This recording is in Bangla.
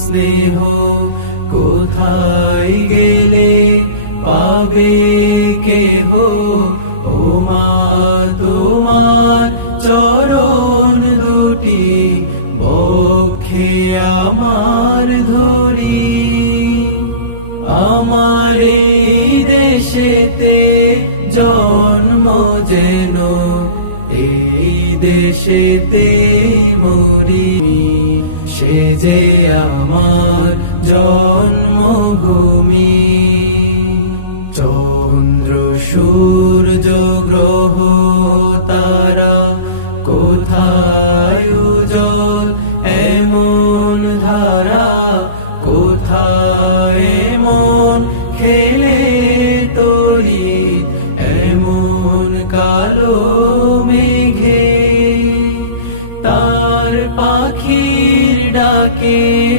স্নেহ কোথায় গেলে পাবে কেহ, ও মা তোমার চরণ দুটি বক্ষে আমার ধরি। আমার এই দেশেতে জন্ম যেন এই দেশেতে মরি, সে যে আমার জন্মভূমি। চন্দ্র সূর্য গ্রহ